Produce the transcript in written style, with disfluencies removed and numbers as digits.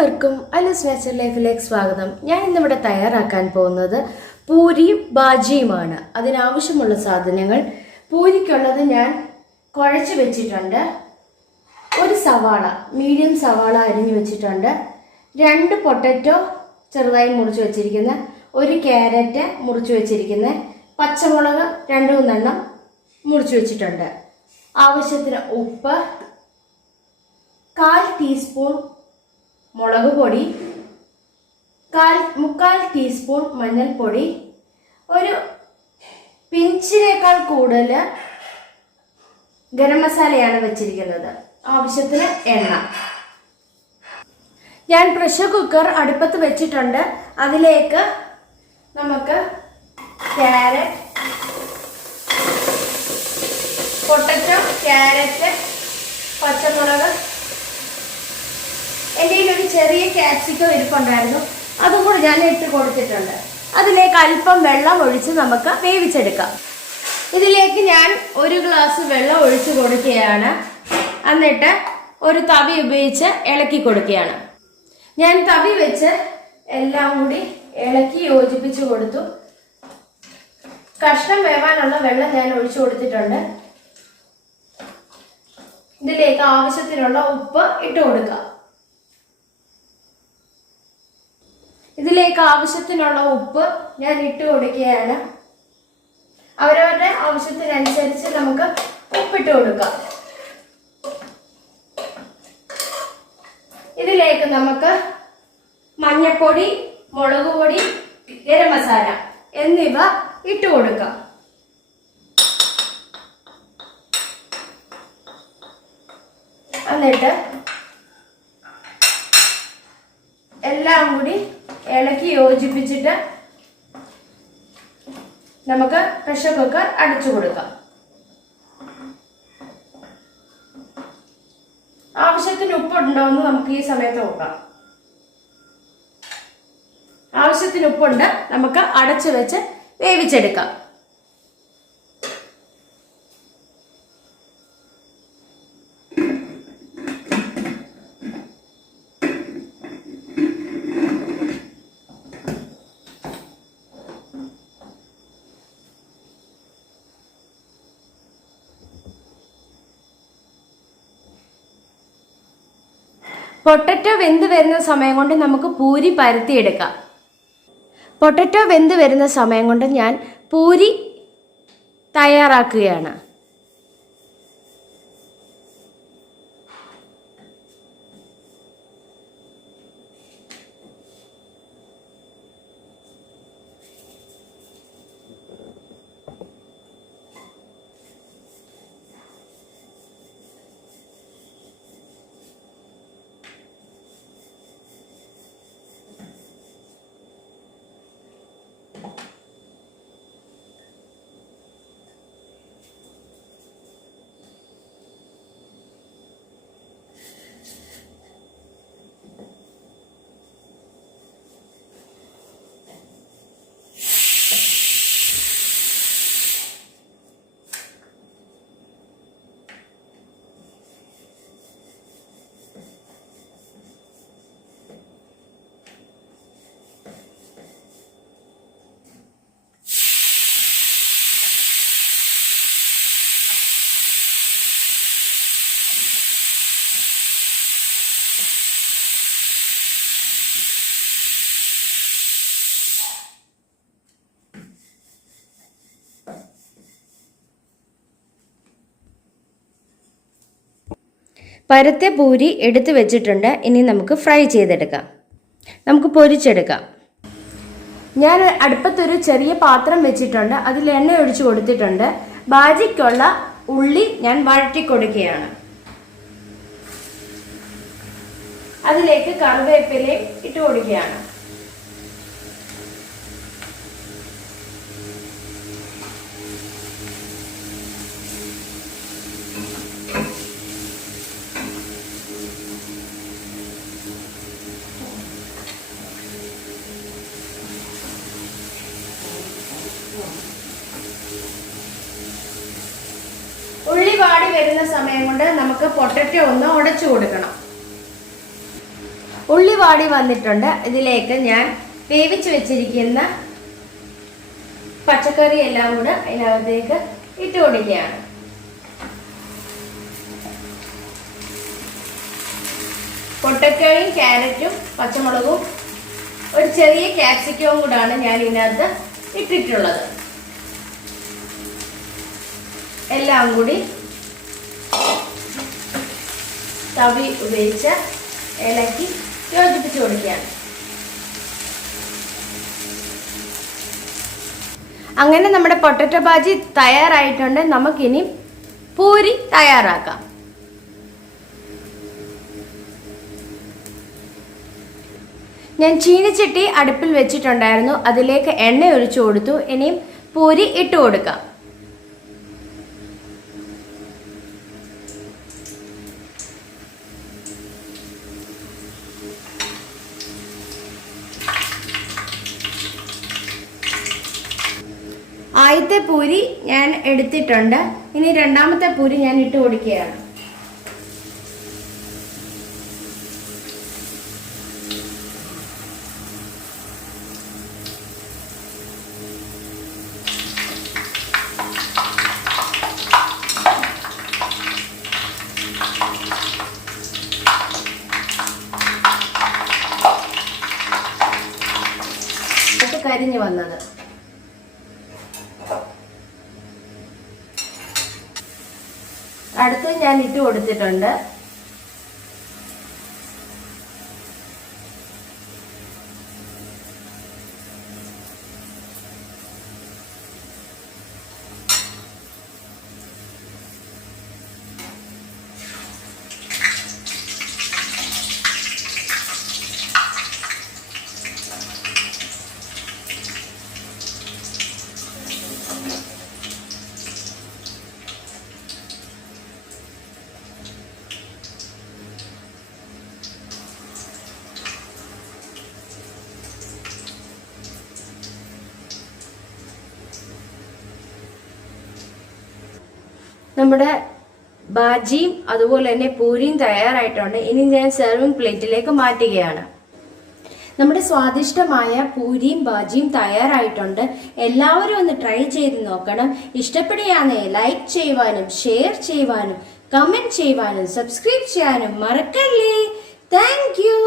എല്ലാവർക്കും അലൂസ് നാച്ചുറൽ ലൈഫിലേക്ക് സ്വാഗതം. ഞാൻ ഇന്നിവിടെ തയ്യാറാക്കാൻ പോകുന്നത് പൂരിയും ബാജിയുമാണ്. അതിനാവശ്യമുള്ള സാധനങ്ങൾ: പൂരിക്കുള്ളത് ഞാൻ കുഴച്ച് വെച്ചിട്ടുണ്ട്, ഒരു സവാള, മീഡിയം സവാള അരിഞ്ഞു വെച്ചിട്ടുണ്ട്, 2 പൊട്ടറ്റോ ചെറുതായി മുറിച്ച് വെച്ചിരിക്കുന്ന, 1 ക്യാരറ്റ് മുറിച്ച് വെച്ചിരിക്കുന്ന, പച്ചമുളക് 2-3 എണ്ണം മുറിച്ച് വെച്ചിട്ടുണ്ട്. ആവശ്യത്തിന് ഉപ്പ്, 1/4 ടീസ്പൂൺ മുളക് പൊടി, 1/4 ടീസ്പൂൺ മഞ്ഞൾപ്പൊടി, ഒരു പിഞ്ചിനേക്കാൾ കൂടുതൽ ഗരം മസാലയാണ് വെച്ചിരിക്കുന്നത്. ആവശ്യത്തിന് എണ്ണ. ഞാൻ പ്രഷർ കുക്കർ അടുപ്പത്ത് വെച്ചിട്ടുണ്ട്. അതിലേക്ക് നമുക്ക് ക്യാരറ്റ്, പൊട്ടറ്റോ, ക്യാരറ്റ്, പച്ചമുളക്, എൻ്റെ ഒരു ചെറിയ ക്യാപ്സിക്കം ഇരിപ്പുണ്ടായിരുന്നു, അതും കൂടി ഞാൻ ഇട്ട് കൊടുത്തിട്ടുണ്ട്. അതിലേക്ക് അല്പം വെള്ളം ഒഴിച്ച് നമുക്ക് വേവിച്ചെടുക്കാം. ഇതിലേക്ക് ഞാൻ 1 ഗ്ലാസ് വെള്ളം ഒഴിച്ച് കൊടുക്കുകയാണ്. എന്നിട്ട് ഒരു തവി ഉപയോഗിച്ച് ഇളക്കി കൊടുക്കുകയാണ്. ഞാൻ തവി വെച്ച് എല്ലാം കൂടി ഇളക്കി യോജിപ്പിച്ച് കൊടുത്തു. കഷ്ണം വേവാനുള്ള വെള്ളം ഞാൻ ഒഴിച്ചു കൊടുത്തിട്ടുണ്ട്. ഇതിലേക്ക് ആവശ്യത്തിനുള്ള ഉപ്പ് ഇട്ട് കൊടുക്കുക. ഇതിലേക്ക് ആവശ്യത്തിനുള്ള ഉപ്പ് ഞാൻ ഇട്ട് കൊടുക്കുകയാണ്. അവരവരുടെ ആവശ്യത്തിനനുസരിച്ച് നമുക്ക് ഉപ്പിട്ട് കൊടുക്കാം. ഇതിലേക്ക് നമുക്ക് മഞ്ഞൾപ്പൊടി, മുളക് പൊടി, ഗരം മസാല എന്നിവ ഇട്ട് കൊടുക്കാം. എന്നിട്ട് എല്ലാം കൂടി ഇളക്കി യോജിപ്പിച്ചിട്ട് നമുക്ക് പ്രഷർ കുക്കർ അടച്ചു കൊടുക്കാം. ആവശ്യത്തിന് ഉപ്പുണ്ടോ എന്ന് നമുക്ക് ഈ സമയത്ത് നോക്കാം. ആവശ്യത്തിന് ഉപ്പുണ്ട്. നമുക്ക് അടച്ചു വെച്ച് വേവിച്ചെടുക്കാം. പൊട്ടറ്റോ വെന്ത് വരുന്ന സമയം കൊണ്ട് നമുക്ക് പൂരി പരത്തിയെടുക്കാം. പൊട്ടറ്റോ വെന്ത് വരുന്ന സമയം കൊണ്ട് ഞാൻ പൂരി തയ്യാറാക്കുകയാണ്. പരത്തിയ പൂരി എടുത്ത് വെച്ചിട്ടുണ്ട്. ഇനി നമുക്ക് ഫ്രൈ ചെയ്തെടുക്കാം. നമുക്ക് പൊരിച്ചെടുക്കാം. ഞാൻ അടുപ്പത്തൊരു ചെറിയ പാത്രം വെച്ചിട്ടുണ്ട്. അതിൽ എണ്ണ ഒഴിച്ച് കൊടുത്തിട്ടുണ്ട്. ബാജിക്കുള്ള ഉള്ളി ഞാൻ വഴറ്റി കൊടുക്കുകയാണ്. അതിലേക്ക് കറിവേപ്പിലയും ഇട്ട് കൊടുക്കുകയാണ്. ഉള്ളി വാടി വരുന്ന സമയം കൊണ്ട് നമുക്ക് പൊട്ടറ്റോ ഒന്ന് ഉടച്ചു കൊടുക്കണം. ഉള്ളി വാടി വന്നിട്ടുണ്ട്. ഇതിലേക്ക് ഞാൻ വേവിച്ച് വെച്ചിരിക്കുന്ന പച്ചക്കറി എല്ലാം കൂടെ അതിനകത്തേക്ക് ഇട്ട് കൊടുക്കുകയാണ്. പൊട്ടക്കയും ക്യാരറ്റും പച്ചമുളകും ഒരു ചെറിയ ക്യാപ്സിക്കവും കൂടാണ് ഞാൻ ഇതിനകത്ത് ഇട്ടിട്ടുള്ളത്. എല്ലാം കൂടി തവി ഉപയോഗിച്ച് ഇളക്കി യോജിപ്പിച്ച് കൊടുക്കുകയാണ്. അങ്ങനെ നമ്മുടെ പൊട്ടറ്റോ ബാജി തയ്യാറായിട്ടുണ്ട്. നമുക്കിനി പൂരി തയ്യാറാക്കാം. ഞാൻ ചീനിച്ചട്ടി അടുപ്പിൽ വെച്ചിട്ടുണ്ടായിരുന്നു. അതിലേക്ക് എണ്ണ ഒഴിച്ചു കൊടുത്തു. ഇനിയും പൂരി ഇട്ട് കൊടുക്കാം. ആദ്യത്തെ പൂരി ഞാൻ എടുത്തിട്ടുണ്ട്. ഇനി രണ്ടാമത്തെ പൂരി ഞാൻ ഇട്ട് കൊടുക്കുകയാണ്. കരിഞ്ഞു വന്നത് അടുത്ത് ഞാൻ ഇട്ട് കൊടുത്തിട്ടുണ്ട്. നമ്മുടെ ബാജിയും അതുപോലെ തന്നെ പൂരിയും തയ്യാറായിട്ടുണ്ട്. ഇനി ഞാൻ സെർവിങ് പ്ലേറ്റിലേക്ക് മാറ്റുകയാണ്. നമ്മുടെ സ്വാദിഷ്ടമായ പൂരിയും ബാജിയും തയ്യാറായിട്ടുണ്ട്. എല്ലാവരും ഒന്ന് ട്രൈ ചെയ്ത് നോക്കണം. ഇഷ്ടപ്പെടുകയാണെങ്കിൽ ലൈക്ക് ചെയ്യുവാനും ഷെയർ ചെയ്യുവാനും കമന്റ് ചെയ്യുവാനും സബ്സ്ക്രൈബ് ചെയ്യാനും മറക്കല്ലേ. Thank you.